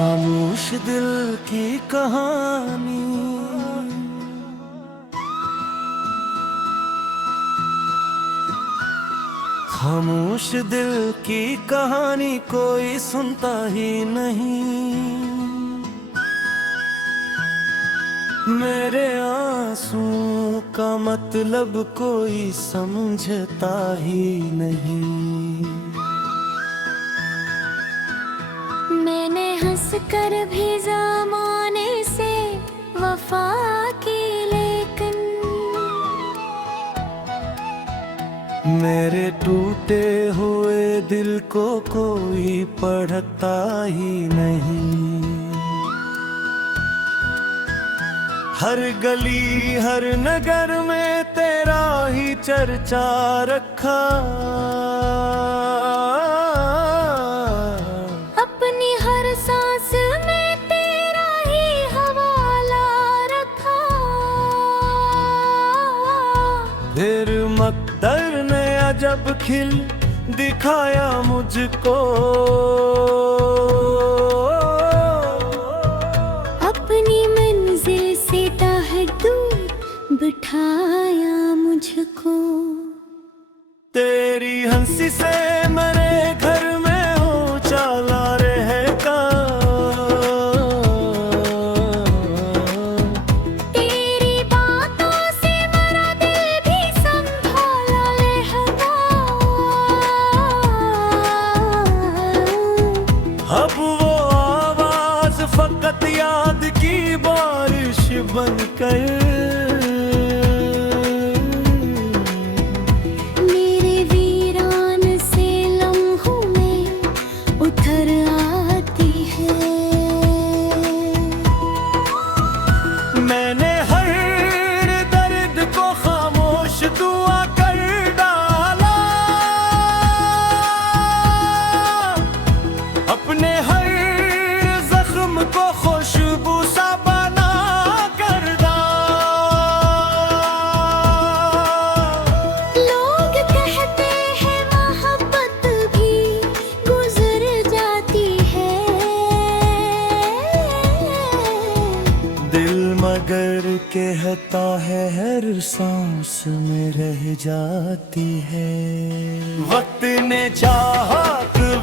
खामोश दिल की कहानी, खामोश दिल की कहानी कोई सुनता ही नहीं। मेरे आंसू का मतलब कोई समझता ही नहीं। मैंने हंसकर भी ज़माने से वफा की, लेकिन मेरे टूटे हुए दिल को कोई पढ़ता ही नहीं। हर गली हर नगर में तेरा ही चर्चा रखा, अपनी हर सांस में तेरा ही हवाला रखा। फिर मकदर ने अजब खिल दिखाया मुझको, अपनी मंजिल से दूर बिठाया मुझको। तेरी हंसी से मेरे घर में हो चाला रहेगा, तेरी बातों से मेरा दिल भी संभाला रहेगा। अब वो आवाज फकत याद की बारिश बनकर मेरे वीरान से लम्हों में उतर आती है। मैंने हर दर्द को खामोश दुआ कर डाला, अपने हर जख्म को खुशबू सा बना कर लोग कहते हैं मोहब्बत भी गुजर जाती है, दिल मगर कहता है हर सांस में रह जाती है। वक्त ने चाहा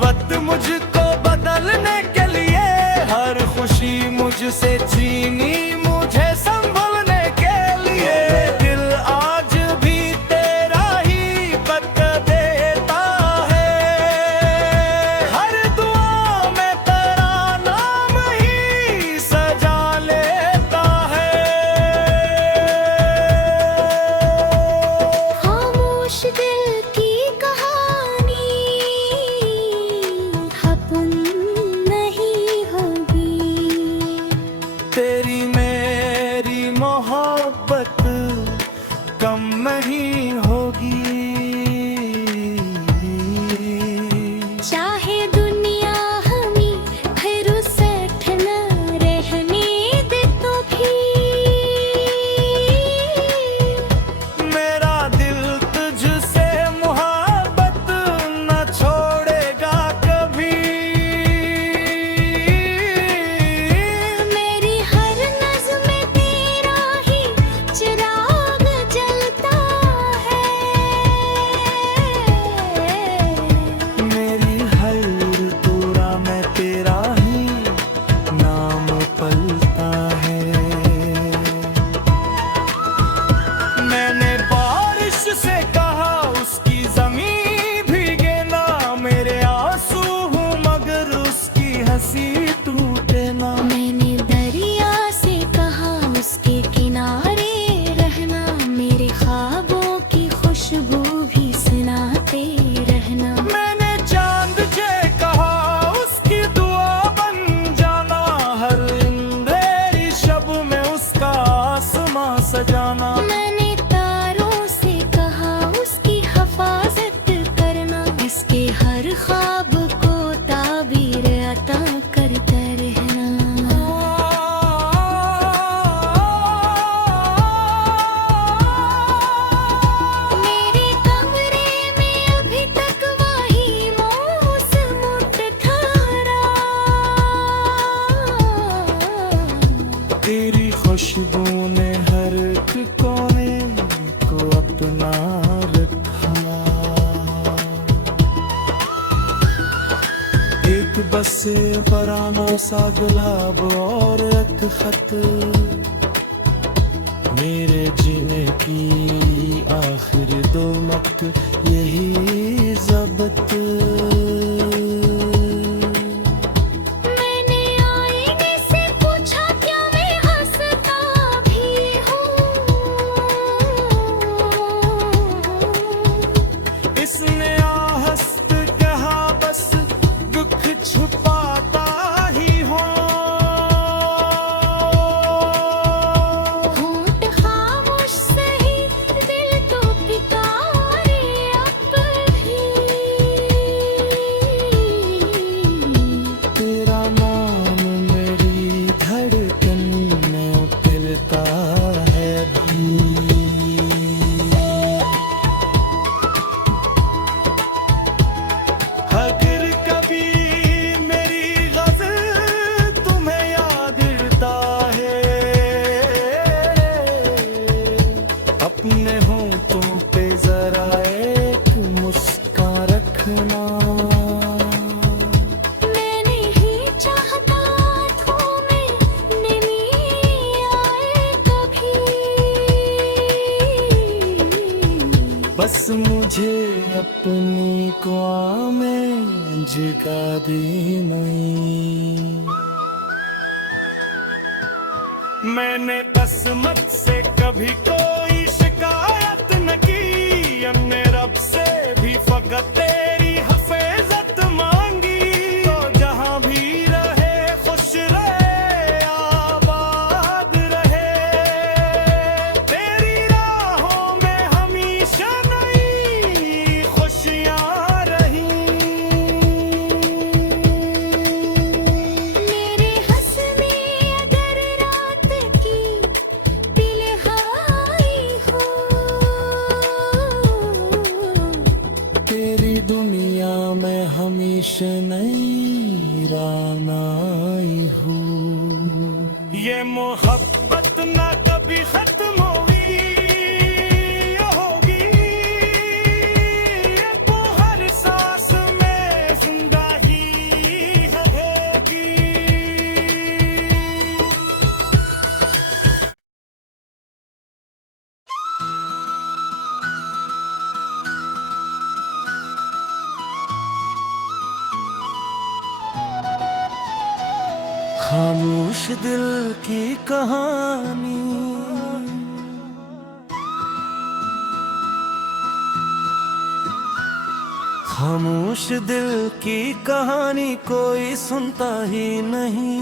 वक्त मुझको बदलने के लिए, हर खुशी मुझसे छीनी मुझे संभलने के लिए। दिल आज भी तेरा ही पक देता है, हर दुआ में तेरा नाम ही सजा लेता है। खामोश दिल की कहानी अपन नहीं होगी, तेरी मेरी मोहब्बत कम नहीं होगी। चाहे दुनिया हमें फिर सेठ न रहने दे तो भी, मेरा दिल तुझसे मोहब्बत न छोड़ेगा कभी। मेरी हर नज़्म में तेरा ही चिराग जलता है, तेरी खुशबू ने हर एक कोने को अपना रखा। एक बसे पराना सा गुलाब और एक खत, मेरे जीने की आखिर दो वक्त यही ज़ब्त। मैंने आईने से पूछा क्या मैं हंसता भी हूँ, इसने आहस्त कहा बस दुख छुपाता ही हो। होंठ खामोश सही दिल तो पिकारे अब भी। तेरा नाम मेरी धड़कन में पिलता है भी। अगर कभी मेरी गज़ल तुम्हें याद आता है, अपने होंठों पे जरा एक मुस्कान रखना। मैं नहीं चाहता तुम्हें नहीं आए कभी, बस मुझे अपनी कुआं में जगा दे नहीं। मैंने किस्मत से कभी कोई शिकायत न की, हमने रब से भी फकत तेरी हफाजत मांगी। तो जहां भी रहे खुश रहे आबाद रहे, तेरी राहों में हमेशा नई खुशियां रही। मेरे हंसने अगर रात की तिलहाई हो, तेरी दुनिया में हमेशा नई रानाई हूँ। ये मोहब्बत ना कभी खत्म होगी, ये तो हर सांस में जिंदा ही रहेगी। खामोश दिल की कहानी, खामोश दिल की कहानी कोई सुनता ही नहीं।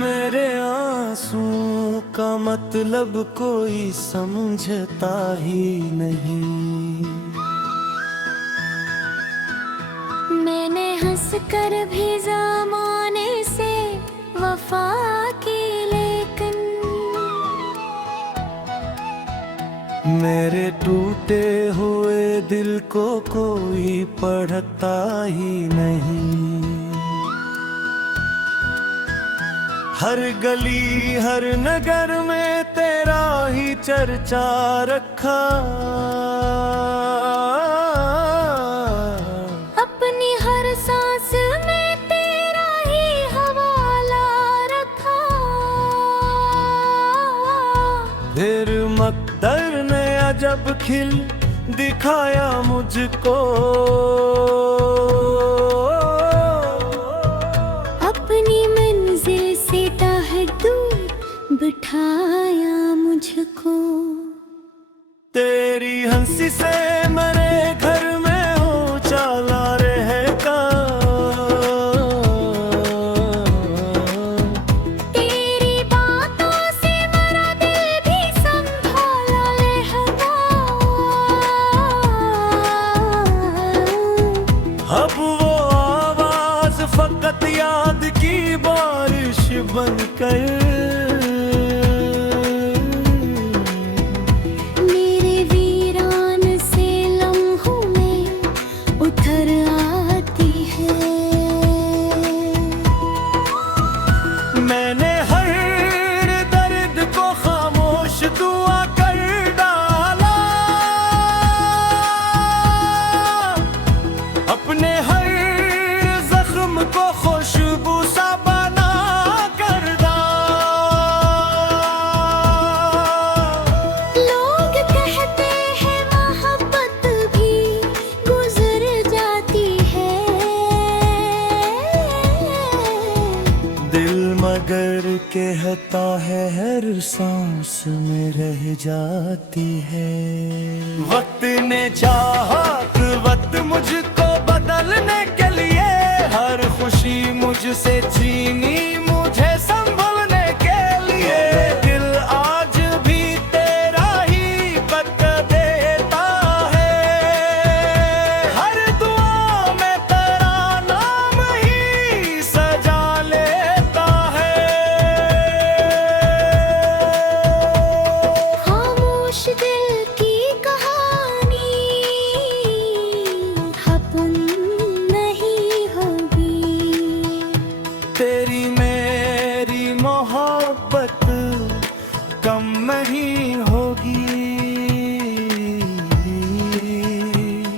मेरे आंसू का मतलब कोई समझता ही नहीं। मैंने हंसकर भी ज़माने से वफा की, लेकिन मेरे टूटे हुए दिल को कोई पढ़ता ही नहीं। हर गली हर नगर में तेरा ही चर्चा रखा। अपनी हर सांस में तेरा ही हवाला रखा। फिर मकदर ने अजब खिल दिखाया मुझको, अपनी मंजिल से दूर बिठाया मुझको। तेरी हंसी से मेरे घर में हो चाला रहेगा। तेरी बातों से मेरा दिल भी संभाला रहेगा। अब वो आवाज फकत याद की बारिश बनकर मेरे वीरान से लम्हों में उतर आती है। मैंने हर दर्द को खामोश दुआ कर डाला, अपने हर जख्म को खुशबू सा बना कर डाला। लोग कहते हैं मोहब्बत भी गुजर जाती है, दिल मगर कहता है हर सांस में रह जाती है। वक्त ने चाहा वक्त मुझको बदलने के लिए, हर खुशी मुझसे छीनी मुझे संभलने के लिए। दिल आज भी तेरा ही बत देता है, हर दुआ में तेरा नाम ही सजा लेता है। खामोश दिल की कहानी अपन नहीं होगी, तेरी मेरी मोहब्बत कम नहीं होगी।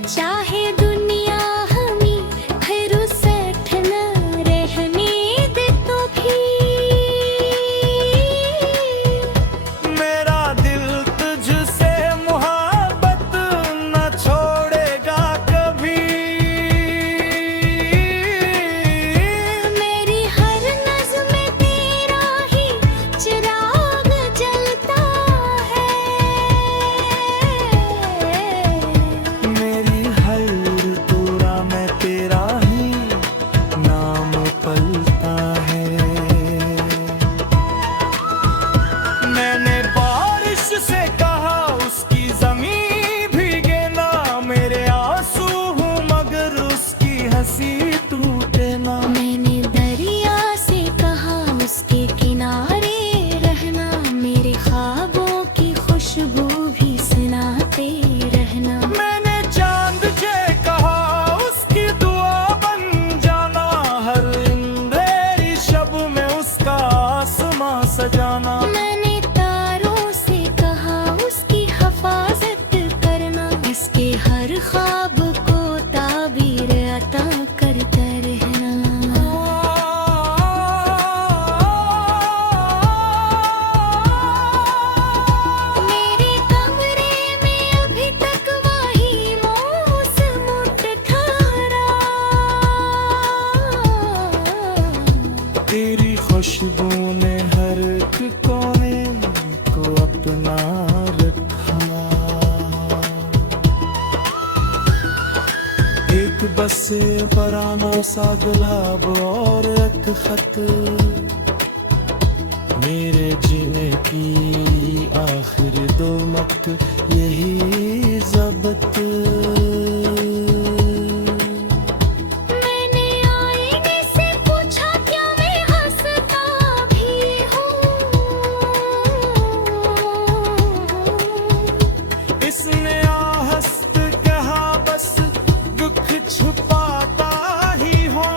चाहे दुनिया हमें फिर सेठ न रहने दे तो भी, मेरा दिल तुझसे मोहब्बत न छोड़ेगा कभी। मेरी हर नज़्म में तेरा ही चिराग जलता है, मेरी हर दूरा में तेरा ही नाम पलता है। मैंने बारिश से कहा उसकी जमीन भीगे ना, मेरे आंसू हूँ मगर उसकी हंसी टूटे ना। मैंने दरिया से कहा उसके किनारे रहना, मेरे ख्वाबों की खुशबू भी सुनाते रहना। मैंने चांद से कहा उसकी दुआ बन जाना, हर अंधेरी शब में उसका आसमां सजाना। मैंने तारों से कहा उसकी हिफाजत करना, इसके हर ख्वाब को ताबीर अता करता रहना। मेरे कमरे में अभी तक वही मौसम ठहरा, तेरी खुशबू ने हर एक कोने को अपना रखा। एक बस पराना सा गुलाब और एक खत, मेरे जीने की आखिर दो वक्त यही ज़ब्त। मैंने आईने से पूछा क्या मैं हंसता भी हूँ, इसने आहस्त कहा बस दुख छुपाता ही हो।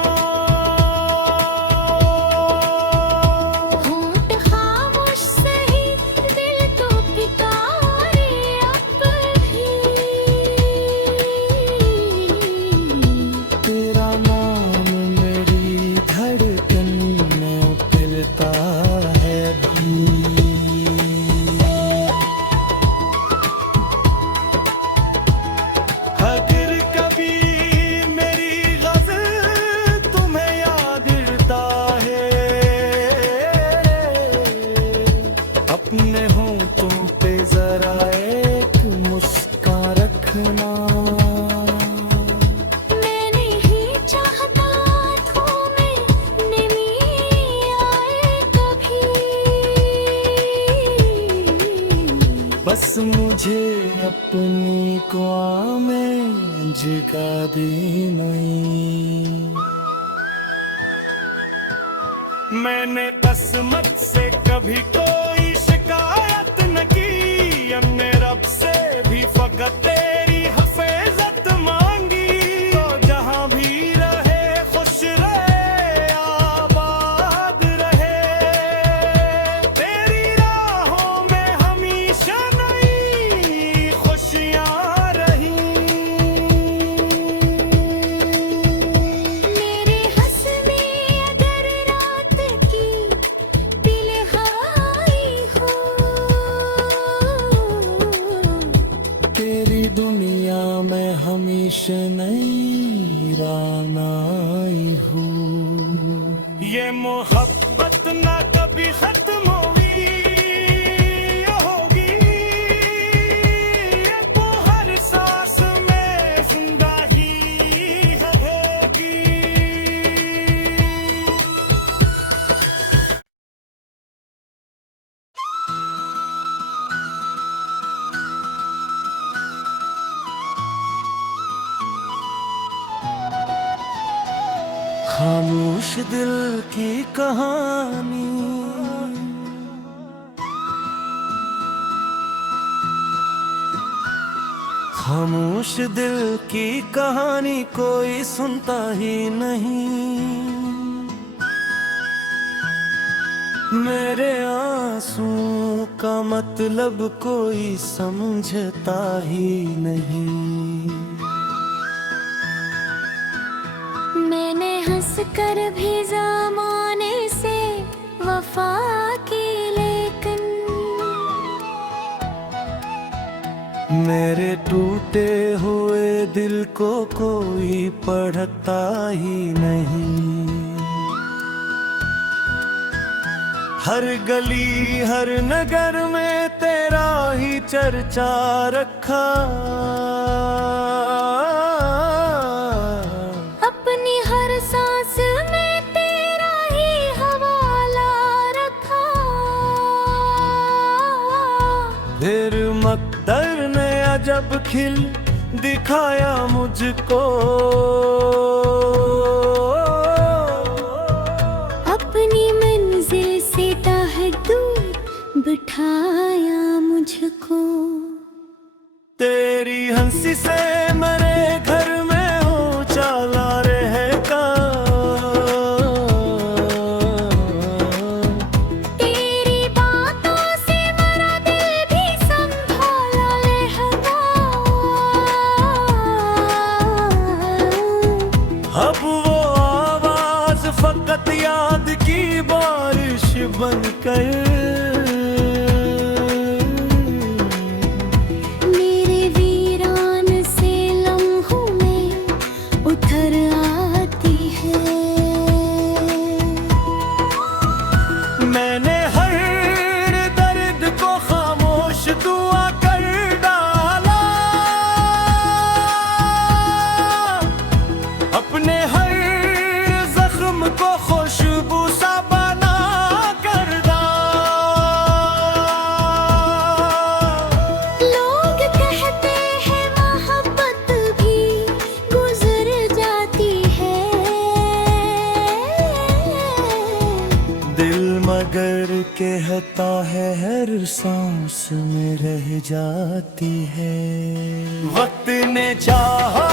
होंठ खामोश सही दिल तो पिकारे अब भी, तेरा नाम मेरी धड़कन में उतरता है भी। अगर कभी मेरी गज़ल तुम्हें याद आता है, अपने होंठों पे जरा एक मुस्कान रखना। मैंने ही चाहता आँखों में नमी आए कभी, बस मुझे अपनी कुआं में जगा दे नहीं। मैंने किस्मत से कभी कोई शिकायत न की, हमने रब से भी फकत तेरी हिफाजत मांगी। तो जहां भी रहे खुश रहे आबाद रहे, खामोश दिल की कहानी। खामोश दिल की कहानी कोई सुनता ही नहीं। मेरे आंसू का मतलब कोई समझता ही नहीं। मैंने हंसकर भी ज़माने से वफा की, लेकिन मेरे टूटे हुए दिल को कोई पढ़ता ही नहीं। हर गली हर नगर में तेरा ही चर्चा रखा। अपनी हर सांस में तेरा ही हवाला रखा। फिर मकदर ने अजब खिल दिखाया मुझको। अपनी मंजिल से दूर बिठाया मुझको। तेरी हंसी से मेरे घर में उजाला रहेगा। तेरी बातों से मेरा दिल भी संभाला रहेगा। अब वो आवाज फकत याद की बारिश बनकर मेरे वीरान से लम्हों में उतर आती है। मैंने हर दर्द को खामोश दुआ कर डाला। अपने हर जख्म को खुशबू सा बना कर लोग कहते हैं मोहब्बत भी गुजर जाती है। दिल मगर कहता है हर सांस में रह जाती है। वक्त ने चाहा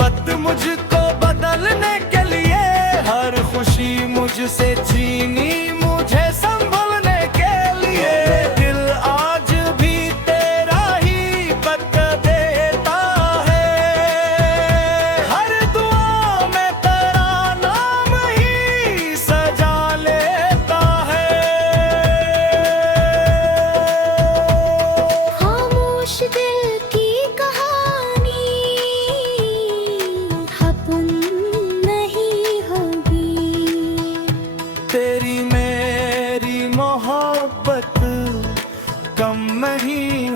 वक्त मुझको बदलने के लिए। हर खुशी मुझसे छीनी मुझे संभलने के लिए। दिल आज भी तेरा ही बत देता है। हर दुआ में तेरा नाम ही सजा लेता है। खामोश दिल की कहानी अपन नहीं होगी। तेरी मेरी मोहब्बत कम नहीं